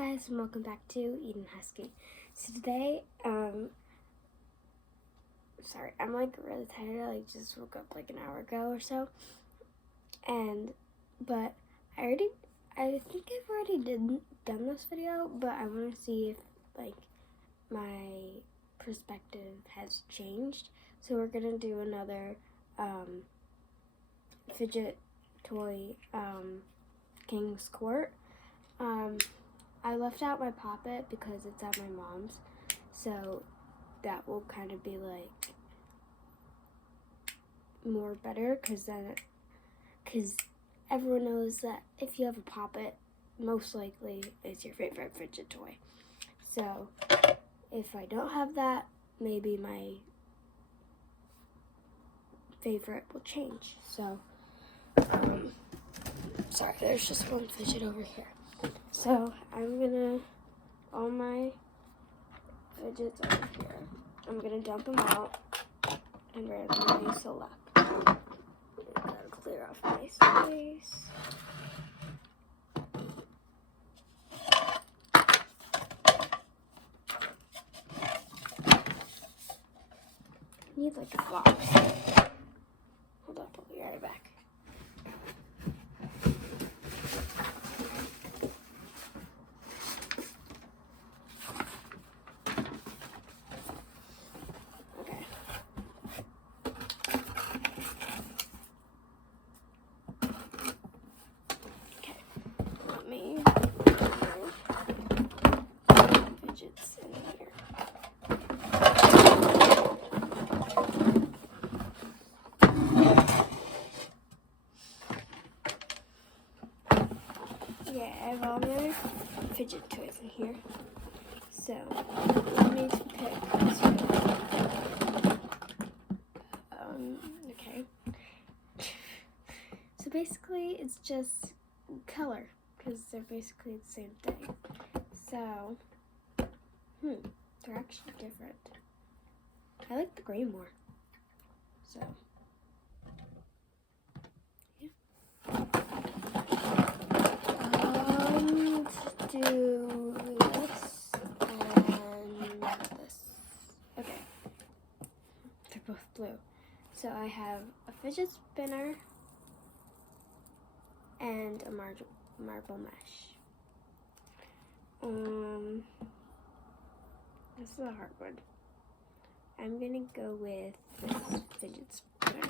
guys, and welcome back to Eden Husky. So today, sorry, I'm like really tired. I just woke up like an hour ago or so, but I think I've already done this video, but I want to see if like my perspective has changed. So we're gonna do another fidget toy King's Court. I left out my Poppet because it's at my mom's, so that will kind of be like more better because everyone knows that if you have a Poppet, most likely it's your favorite fidget toy. So if I don't have that, maybe my favorite will change. So sorry, there's just one fidget over here. So I'm gonna, all my fidgets over here, I'm gonna dump them out and randomly select. I gotta clear off my space. I need like a box. Hold up, I'll be right back. Fidgets in here. Yeah, I have all my fidget toys in here. So I need to pick this one. Okay. So basically it's just color, because they're basically the same thing. So, they're actually different. I like the gray more. So, yeah. Do this and this. Okay. They're both blue. So I have a fidget spinner and a marble mesh. This is a hard one. I'm gonna go with this fidget spinner.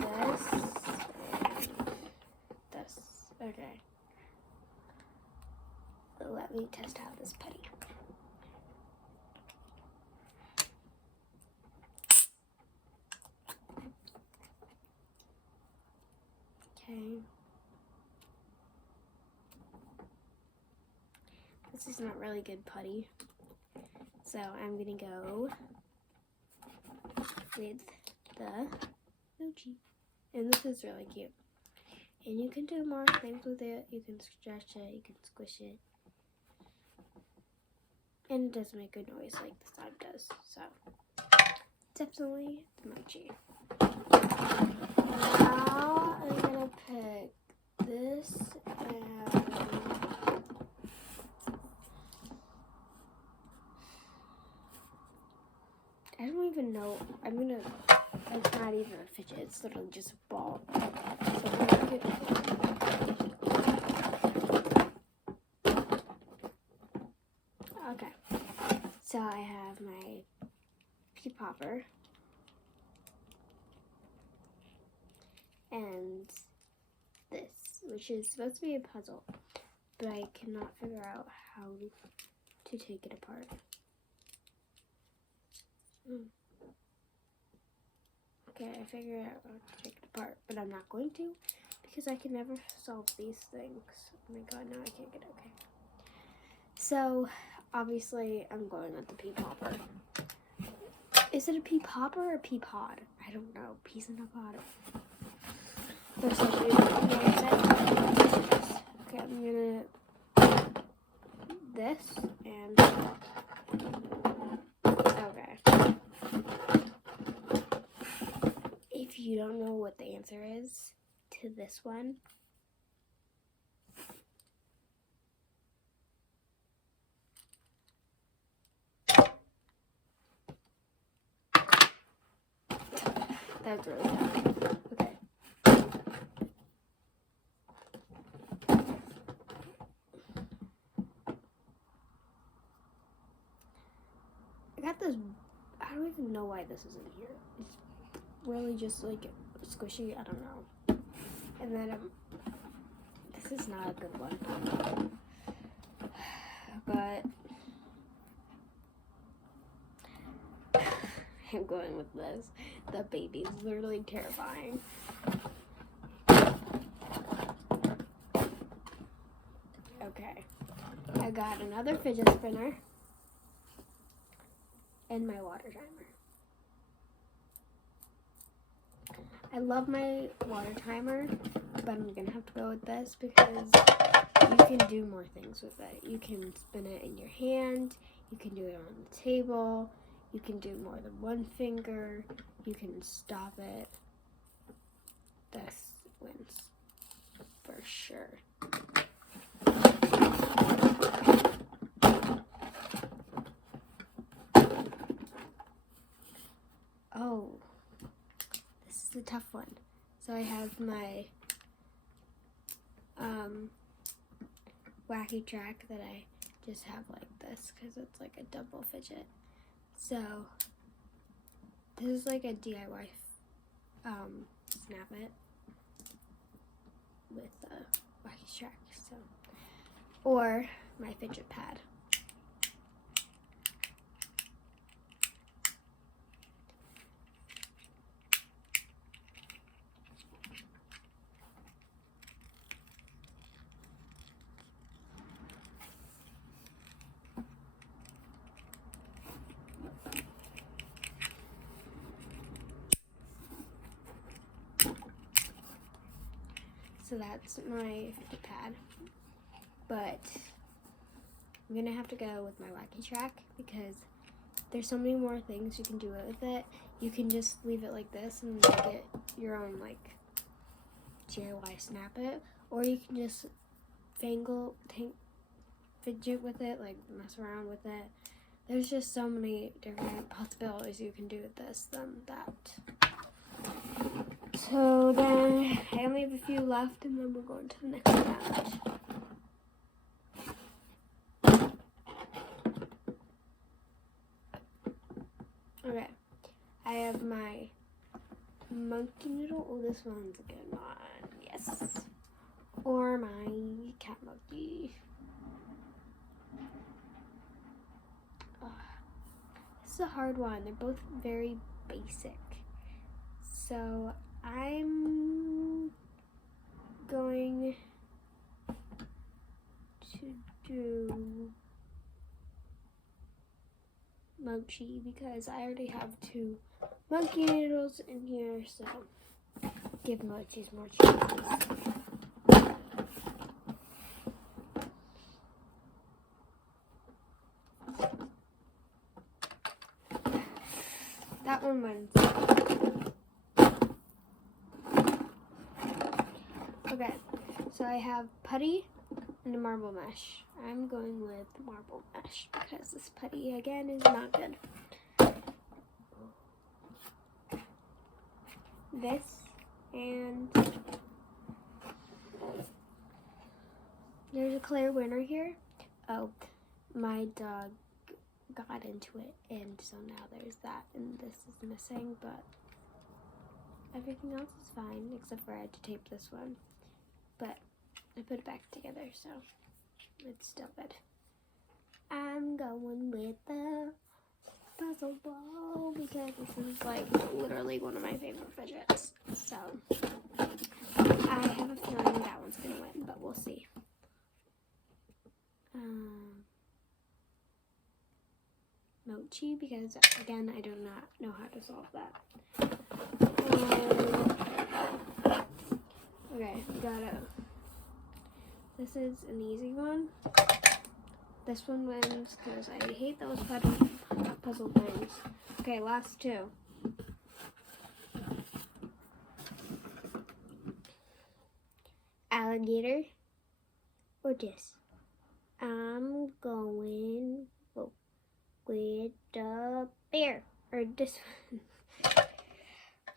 This and this. Okay. Let me test out this putty. Okay. This is not really good putty. So I'm gonna go with the Mochi. And this is really cute. And you can do more things with it. You can stretch it, you can squish it. And it does make a noise like the sound does. So definitely the Mochi. Now I'm gonna pick this and I don't even know. It's not even a fidget, it's literally just a ball. So I'm gonna pick okay. So I have my pea popper. And this, which is supposed to be a puzzle, but I cannot figure out how to take it apart. Okay, I figured out how to take it apart, but I'm not going to because I can never solve these things. Oh my god, now I can't get it. Okay. So, obviously, I'm going with the pea popper. Is it a pea popper or a pea pod? I don't know. Peas in a pod. There's such a okay, I'm gonna this and okay. If you don't know what the answer is to this one, that's really tough. Okay. I got this, I don't even know why this is in here. It's really just like squishy, I don't know. And then this is not a good one. But I'm going with this. The baby's literally terrifying. Okay. I got another fidget spinner and my water timer. I love my water timer, but I'm gonna have to go with this because you can do more things with it. You can spin it in your hand, you can do it on the table, you can do more than one finger, you can stop it. This wins for sure. Oh, this is a tough one. So I have my wacky track that I just have like this because it's like a double fidget. So this is like a DIY snap it with a wacky track. So, or my fidget pad. So that's my fidget pad, but I'm gonna have to go with my wacky track because there's so many more things you can do with it. You can just leave it like this and make it your own like DIY snap it, or you can just fidget with it, like mess around with it. There's just so many different possibilities you can do with this than that. So then I only have a few left and then we're going to the next round. Okay, I have my monkey noodle. Oh, this one's a good one. Yes. Or my cat monkey. Oh, this is a hard one. They're both very basic. So I'm going to do mochi because I already have 2 monkey noodles in here, so give mochis more chances. That one wins. Okay, so I have putty and a marble mesh. I'm going with marble mesh because this putty again is not good. This and there's a clear winner here. Oh, my dog got into it, and so now there's that, and this is missing, but everything else is fine except for I had to tape this one. But I put it back together, so it's still good. I'm going with the puzzle ball because this is like literally one of my favorite fidgets. So I have a feeling that one's gonna win, but we'll see. Mochi because again I do not know how to solve that. Okay, this is an easy one. This one wins because I hate those puzzle things. Okay, last 2. alligator or this? I'm going with the bear or this one.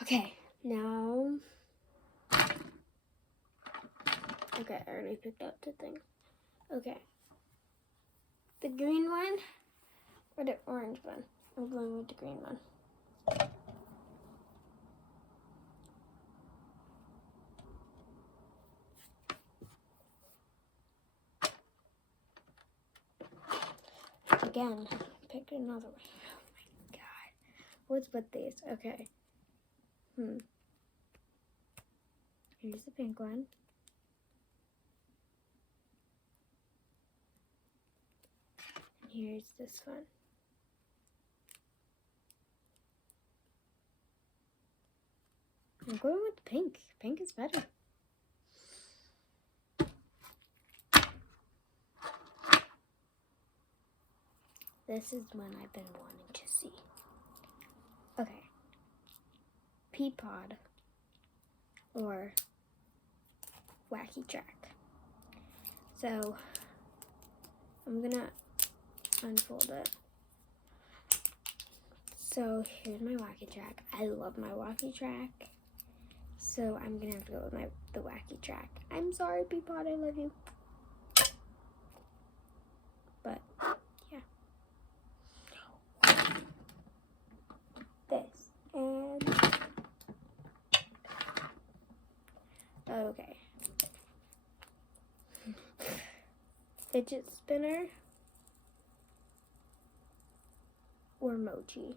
Okay, now. Okay, I already picked out the thing. Okay. The green one or the orange one? I'm going with the green one. Again, pick another one. Oh my god. What's with these? Okay. Here's the pink one. And here's this one. I'm going with the pink. Pink is better. This is one I've been wanting to see. Okay. Peapod or Wacky Track. So I'm gonna unfold it. So here's my Wacky Track. I love my Wacky Track. So I'm gonna have to go with the Wacky Track. I'm sorry, Peapod, I love you. But yeah. This and okay. Fidget spinner or mochi.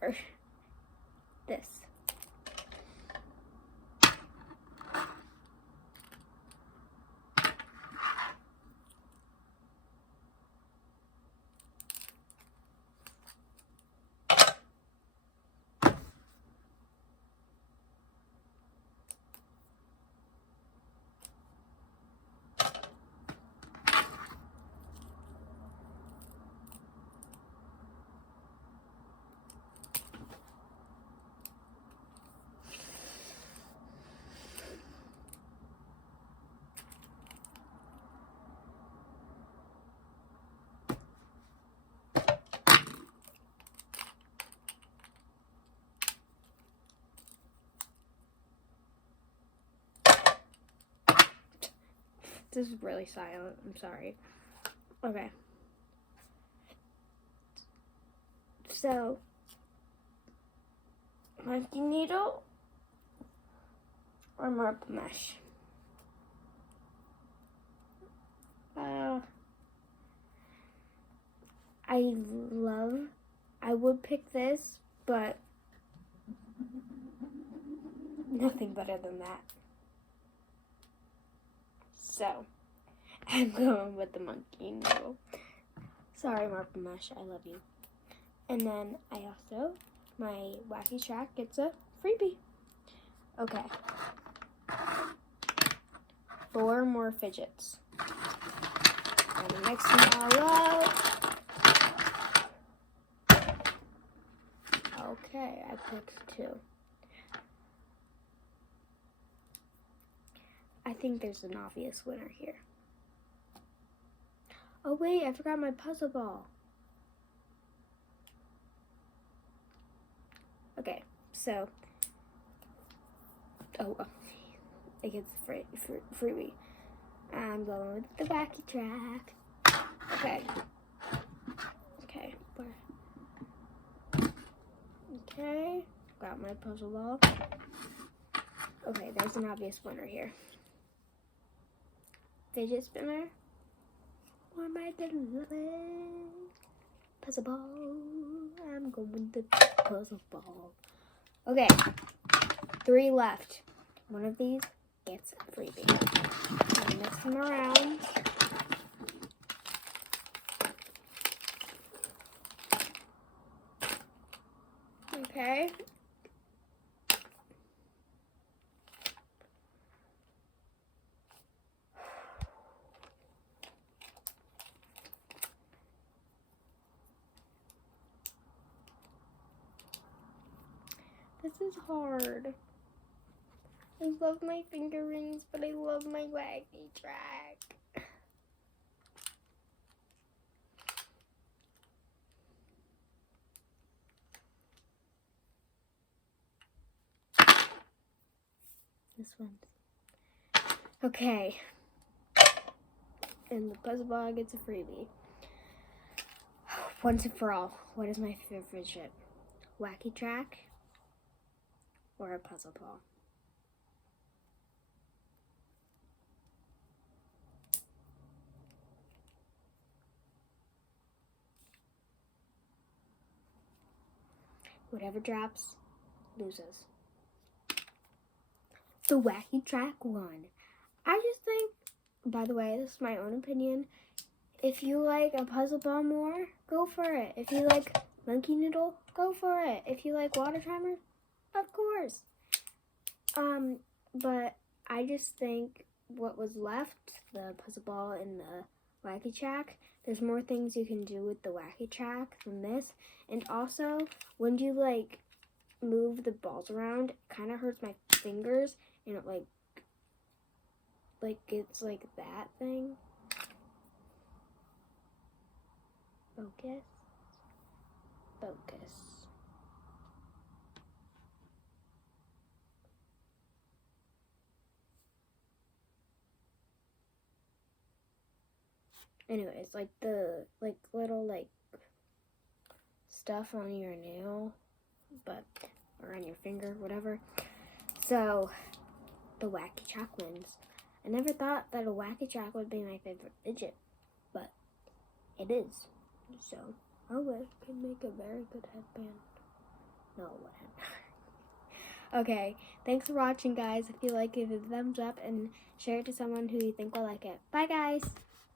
Or this. This is really silent. I'm sorry. Okay. So, monkey needle or marble mesh? I would pick this, but nothing better than that. So, I'm going with the monkey noodle. Sorry, marble mesh, I love you. And then I also, my Wacky Track gets a freebie. Okay. 4 more fidgets. I'm gonna mix them all up. Okay, I picked 2. I think there's an obvious winner here. Oh wait, I forgot my puzzle ball. Okay, so, it gets freebie. I'm going with the Wacky Track. Okay. Okay, got my puzzle ball. Okay, there's an obvious winner here. Fidget spinner or my beloved puzzle ball. I'm going with the puzzle ball. Okay, 3 left. One of these gets a freebie. I'm gonna mix them around. Okay. This is hard. I love my finger rings, but I love my wacky track. This one. Okay. And the puzzle ball gets a freebie. Once and for all, what is my favorite fidget? Wacky track or a puzzle ball? Whatever drops, loses. The wacky track won. I just think, by the way, this is my own opinion. If you like a puzzle ball more, go for it. If you like monkey noodle, go for it. If you like water timer, of course. But I just think what was left, the puzzle ball and the wacky track, there's more things you can do with the wacky track than this. And also, when you like move the balls around, it kind of hurts my fingers, and it like it's like that thing. Focus. Focus. Anyways, like the little stuff on your nail, or on your finger, whatever. So the wacky track wins. I never thought that a wacky track would be my favorite fidget, but it is. So I can make a very good headband. No, it wouldn't. Okay, thanks for watching, guys. If you like it, give it a thumbs up and share it to someone who you think will like it. Bye, guys.